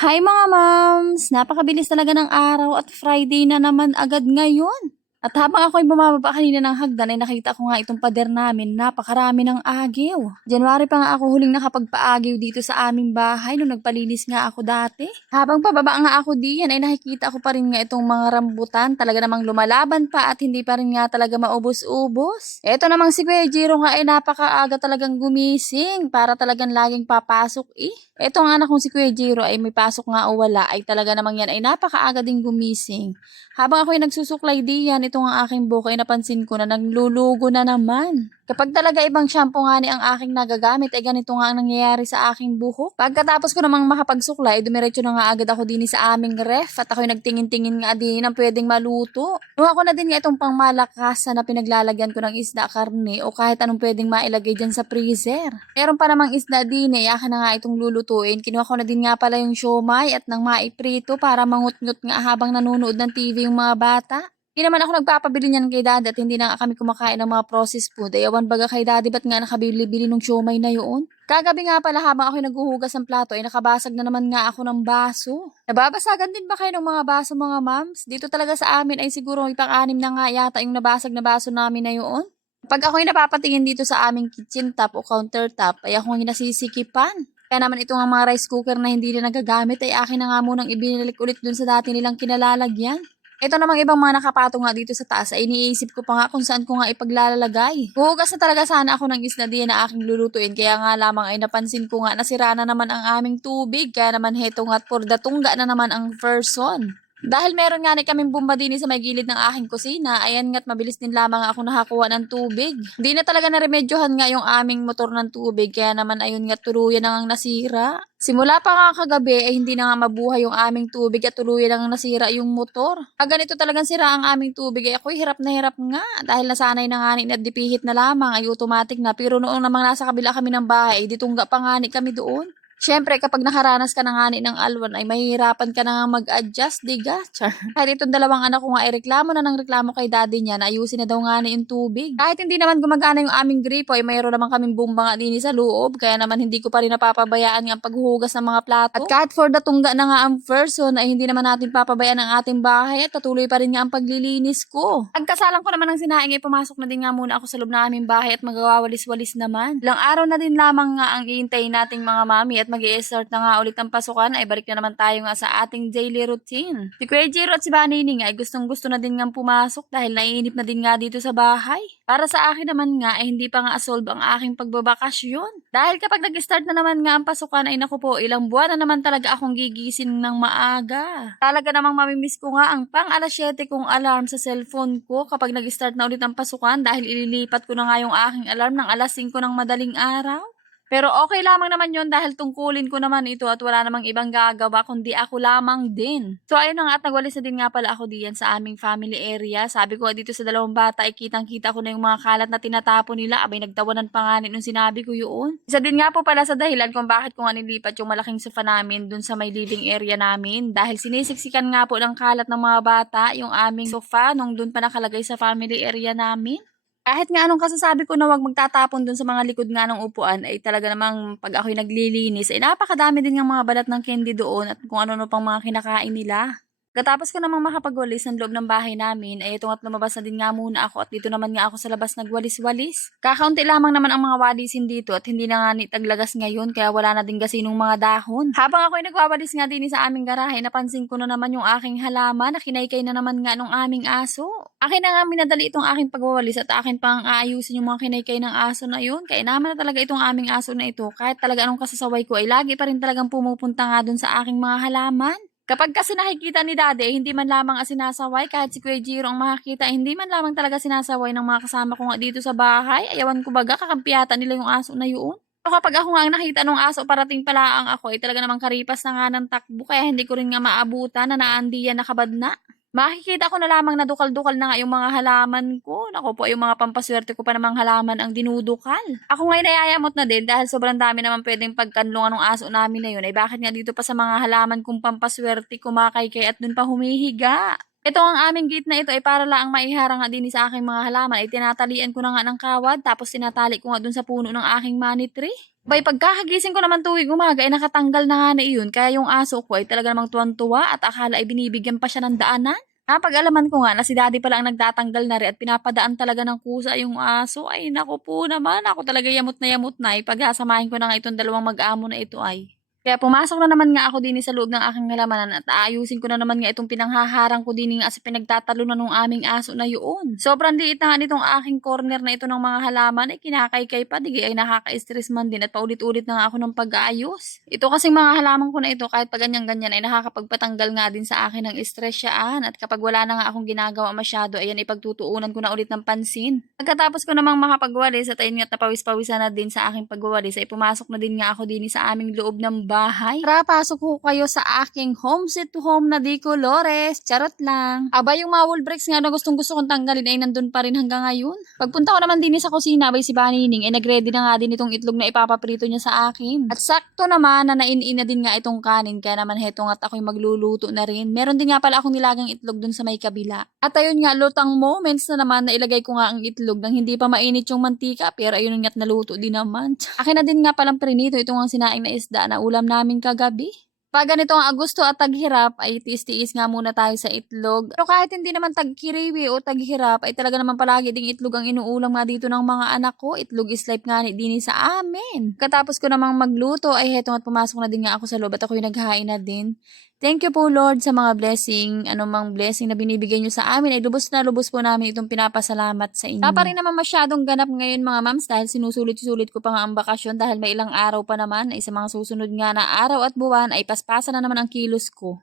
Hi mga moms! Napakabilis talaga ng araw at Friday na naman agad ngayon. At habang ako'y bumababa kanina ng hagdan ay nakita ko nga itong pader namin, napakarami ng agiw. January pa nga ako huling nakapagpaagiw dito sa aming bahay nung nagpalinis nga ako dati. Habang pababa nga ako diyan ay nakikita ko pa rin nga itong mga rambutan, talaga namang lumalaban pa at hindi pa rin nga talaga maubos-ubos. Eto namang si Kuya Jiro nga ay napakaaga talagang gumising para talagang laging papasok eh. Eto nga anak kong si Kuya Jiro ay may pasok nga o wala ay talaga namang yan ay napakaaga ding gumising. Habang ako'y nagsusuklay diyan, ito ang aking buhok ay napansin ko na naglulugo na naman. Kapag talaga ibang shampoo nga ni ang aking nagagamit, ay ganito nga ang nangyayari sa aking buhok. Pagkatapos ko namang makapagsuklay, dumiretso na nga agad ako din sa aming ref at ako'y nagtingin-tingin nga din ng pwedeng maluto. Nuha ko na din nga itong pangmalakasan na pinaglalagyan ko ng isda, karne o kahit anong pwedeng mailagay dyan sa freezer. Meron pa namang isda din akin na nga itong lulutuin. Kinuha ko na din nga pala yung siomay at nang maiprito para mangut-ngut nga habang nanonood ng TV yung mga bata. Hindi naman ako nagpapabili niyan kay daddy at hindi na nga kami kumakain ng mga processed food. Ayawan baga kay daddy ba't nga nakabili-bili ng siomay na yun? Kagabi nga pala habang ako'y naghuhugas ng plato ay nakabasag na naman nga ako ng baso. Nababasagan din ba kayo ng mga baso mga moms? Dito talaga sa amin ay siguro ipang-anim na nga yata yung nabasag na baso namin na yun. Pag ako'y napapatingin dito sa aming kitchen top o countertop ay ako'y nasisikipan. Kaya naman ito nga mga rice cooker na hindi na nagagamit ay akin na nga munang ibinalik ulit dun sa dati nilang kinalalagyan. Ito namang ibang mga nakapatong nga dito sa taas ay iniisip ko pa nga kung saan ko nga ipaglalagay. Huhugas na talaga sana ako ng isda diyan na aking lulutuin kaya nga lamang ay napansin ko nga nasira na naman ang aming tubig kaya naman heto nga't for datungga na naman ang person. Dahil meron nga ni kaming bomba din sa may gilid ng aking kusina, ayan nga't mabilis din lamang ako nakakuha ng tubig. Hindi na talaga naremedyohan nga yung aming motor ng tubig, kaya naman ayun nga tuluyan na ngang nasira. Simula pa nga kagabi ay hindi na nga mabuhay yung aming tubig at tuluyan na ngang nasira yung motor. Pag ganito talagang sira ang aming tubig ay ako'y hirap nga dahil nasanay na nga ni at dipihit na lamang ay automatic na. Pero noong namang nasa kabila kami ng bahay ay ditungga pa nga ni kami doon. Siyempre, kapag nakaranas ka na nga ng alwan, ay mahihirapan ka na nga mag-adjust, diga? Char. Kahit itong dalawang anak ko nga ay reklamo na ng reklamo kay daddy niya na ayusin na daw nga yung tubig. Kahit hindi naman gumagana yung aming gripo, ay mayroon naman kaming bumba nga din sa loob, kaya naman hindi ko pa rin napapabayaan ang paghuhugas ng mga plato. At kahit for the tungga na nga ang person, ay hindi naman natin papabayaan ang ating bahay at patuloy pa rin nga ang paglilinis ko. Pagkasalang ko naman ng sinaing ay pumasok na din nga muna ako sa loob ng aming bahay at magawawalis-walis naman. Ilang araw na din lamang nga ang iintayin nating mga mami at mag-i-start na nga ulit ang pasukan ay balik na naman tayo nga sa ating daily routine. Si Kuya Jiro at si Banining ay gustong-gusto na din nga pumasok dahil naiinip na din nga dito sa bahay. Para sa akin naman nga ay hindi pa nga solve ang aking pagbabakasyon. Dahil kapag nag-start na naman nga ang pasukan ay naku po, ilang buwan na naman talaga akong gigising ng maaga. Talaga namang mamimiss ko nga ang pang alas 7 kong alarm sa cellphone ko kapag nag-start na ulit ang pasukan dahil ililipat ko na nga yung aking alarm ng alas 5 ng madaling araw. Pero okay lamang naman yon dahil tungkulin ko naman ito at wala namang ibang gagawa kundi ako lamang din. So ayun na nga at nagwalis na din nga pala ako diyan sa aming family area. Sabi ko dito sa dalawang bata ay kitang-kita ko na yung mga kalat na tinatapon nila. Abay nagtawanan pa nga nung sinabi ko yun. Isa din nga po pala sa dahilan kung bakit ko nga nilipat yung malaking sofa namin dun sa may living area namin. Dahil sinisiksikan nga po ng kalat ng mga bata yung aming sofa nung dun pa nakalagay sa family area namin. Kahit nga anong kasasabi ko na wag magtatapon dun sa mga likod nga ng upuan ay talaga namang pag ako'y naglilinis ay napakadami din ng mga balat ng candy doon at kung ano-ano pang mga kinakain nila. Katapos ko namang makapagwalis ng loob ng bahay namin, ay ito nga't lumabas na din nga muna ako at dito naman nga ako sa labas nagwalis-walis. Kakaunti lamang naman ang mga walisin dito at hindi na nga taglagas ngayon kaya wala na din gasinong mga dahon. Habang ako'y nagwawalis nga din sa aming garahe, napansin ko na naman yung aking halaman na kinaykay na naman nga nung aming aso. Akin na nga minadali itong aking pagwawalis at akin pang aayusin yung mga kinaykay ng aso na yun. Kaya naman na talaga itong aming aso na ito kahit talaga anong kasasaway ko ay lagi pa rin talagang pumupunta nga dun sa aking mga halaman. Kapag kasi nakikita ni daddy, hindi man lamang sinasaway, kahit si Kuya Jiro ang makakita, hindi man lamang talaga sinasaway ng mga kasama ko nga dito sa bahay. Ayawan ko baga, kakampiyata nila yung aso na yun. So kapag ako nga ang nakita ng aso, parating pala ang ako, ay talaga namang karipas na nga ng takbo, kaya hindi ko rin nga maabutan na naandiyan nakabad na. Makikita ko na lamang na dukal-dukal na nga yung mga halaman ko. Naku po, yung mga pampaswerte ko pa namang halaman ang dinudukal. Ako ngayon nayayamot na din dahil sobrang dami naman pwedeng pagkanlungan ng aso namin na yun. Ay bakit nga dito pa sa mga halaman kong pampaswerte kumakaykay at dun pa humihiga? Ito ang aming gate na ito ay para lang maiharang nga din sa aking mga halaman. Ay tinatalian ko na nga ng kawad tapos tinatali ko nga dun sa puno ng aking money tree. Bay, pagkakagising ko naman tuwing umaga ay nakatanggal na nga na iyon. Kaya yung aso ko ay talaga namang tuwan-tuwa at akala ay binibigyan pa siya ng daanan. Napag-alaman ko nga na si daddy pala ang nagtatanggal na rin at pinapadaan talaga ng kusa yung aso. Ay naku po naman, ako talaga yamot na ay pagsasamahin ko na nga itong dalawang mag-amo na ito ay. Kaya pumasok na naman nga ako din sa loob ng aking halamanan at aayusin ko na naman nga itong pinanghaharang ko din nga sa pinagtatalunan ng aming aso na yun. Sobrang liit na nga nitong aking corner na ito ng mga halaman ay kinakaykay pa, di ay nakaka-stress man din at paulit-ulit na nga ako ng pag-aayos. Ito kasing mga halaman ko na ito kahit pa ganyan-ganyan ay nakakapagpatanggal nga din sa akin ng stress siyaan at kapag wala na nga akong ginagawa masyado ayan ipagtutuunan ko na ulit ng pansin. Pagkatapos ko namang makapagwalis at ayun nga napawis-pawisan na din sa aking pagwawalis ay pumasok na din nga ako din sa aming loob ng bahay. Tara, pasok ko kayo sa aking home sweet home na di colores. Charot lang. Aba, yung mga wall bricks nga na gustong gusto kong tanggalin ay nandun pa rin hanggang ngayon. Pagpunta ko naman din sa kusina, abay si Banining ay nagready na nga din itong itlog na ipapaprito niya sa akin. At sakto naman na nain-in na din nga itong kanin, kaya naman heto nga't ako'y magluluto na rin. Meron din nga pala akong nilagang itlog dun sa may kabila. At ayun nga, lutang moments na naman na ilagay ko nga ang itlog nang hindi pa mainit yung mantika, pero ayun nga't naluto din naman. Akin na din nga palang prinito itong ang sinaing na isda na ulam namin kagabi. Pag ganito ang Agosto at taghirap, ay tiis-tiis nga muna tayo sa itlog. Pero kahit hindi naman tagkiriwi o taghirap, ay talaga naman palagi ding itlog ang inuulam nga dito ng mga anak ko. Itlog is life nga din sa amin. Katapos ko namang magluto, ay heto at pumasok na din nga ako sa loob at ako'y naghain na din. Thank you po Lord sa mga blessing, anumang blessing na binibigay nyo sa amin ay lubos na lubos po namin itong pinapasalamat sa inyo. Pa rin naman masyadong ganap ngayon mga mams dahil sinusulit-sulit ko pa nga ang bakasyon dahil may ilang araw pa naman ay sa mga susunod nga na araw at buwan ay paspasan na naman ang kilos ko.